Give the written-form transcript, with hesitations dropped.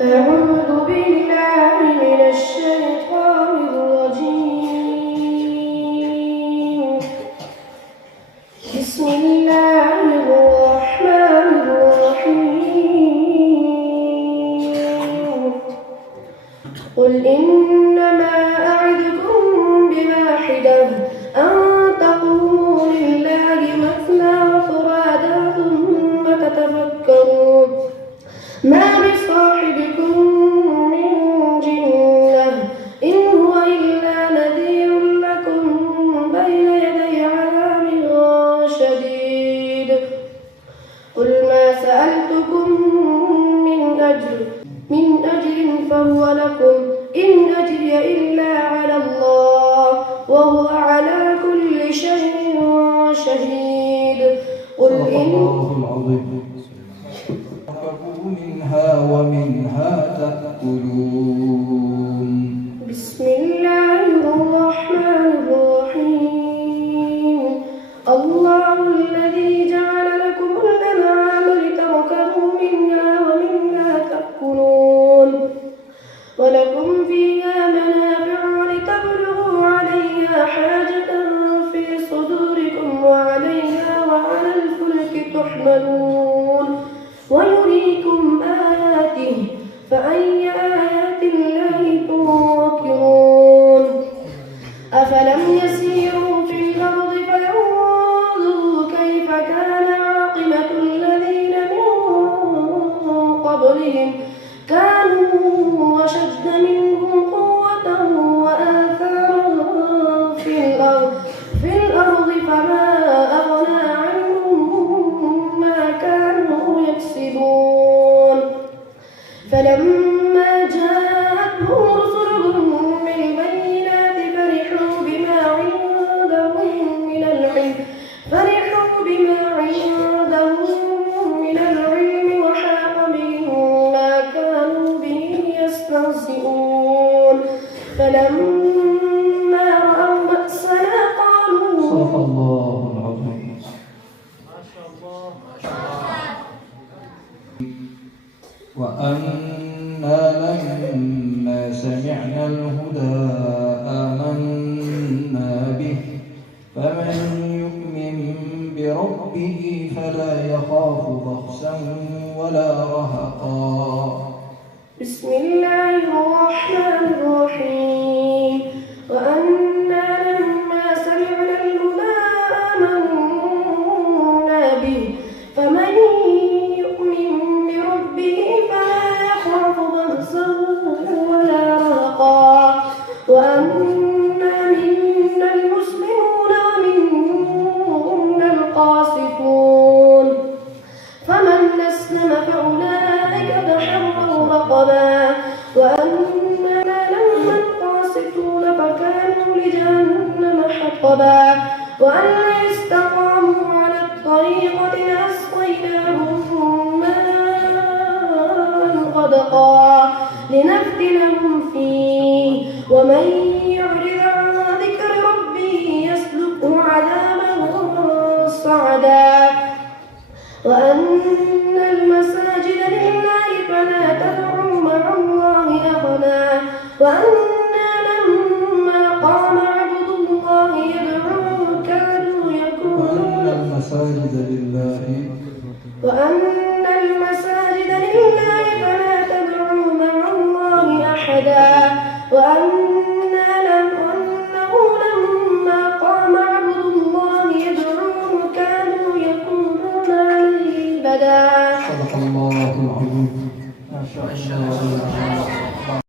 أعوذ بالله من الشيطان الرجيم. بسم الله الرحمن الرحيم. قل إنما أعدكم بواحدة أن تقوموا لله مثنى وفرادا ثم تتفكروا ما بصاحبكم من جنة إن هو إلا نذير لكم بين يدي عذاب شديد. قل ما سألتكم من أجر فهو لكم إن أجري إلا على الله وهو على كل شيء شهيد. قل إن منها ومنها تأكلون. بسم الله الرحمن الرحيم. الله الذي جعل لكم الأنعام لتركبوا منها ومنها تأكلون ولكم فيها منافع ولتبلغوا عليها حاجة في صدوركم وعليها وعلى الفلك تحملون ويريكم آياته فأي آيات الله تنكرون. أفلم يسيروا في الأرض فينظروا كيف كان عاقبة الذين من قبلهم كانوا أشد منهم قوة وآثارا في الأرض فما أغنى عنهم ما كانوا يكسبون. فلما جاءتهم رسلهم بالبينات فرحوا بما عندهم من العلم وحاق بهم ما كانوا به يستهزئون. فلما رأوا بأسنا قالوا صدق الله العظيم. وأنا لما سمعنا الهدى آمنا به فمن يؤمن بربه فلا يخاف بخسا ولا رهقا. بسم الله الرحمن الرحيم. وأنا لما سمعنا الهدى آمنا به فمن يؤمن بربه فلا يخاف بخسا ولا رهقا. وأنا منا المسلمون ومنا القاسطون فمن أسلم فأولئك تحروا رقبا. وأنا لما القاسطون فكانوا لجهنم حطبا. وأن استقاموا على الطريقة لأسقيناهم ماء غدقا لنفتنهم فيه. ومن يعرض عن ذكر ربه يسلكه عذابا صعدا. وأن المساجد لله فلا تدعوا مع الله أحدا. وأنا لما قام عبد الله يدعوه كادوا يكونون وأن المساجد لله فلا تدعوا مع الله أحدا. وأنه لما قام عبد الله يدعوه كانوا يكونون عليه بدا. صدق الله العظيم. ما شاء الله.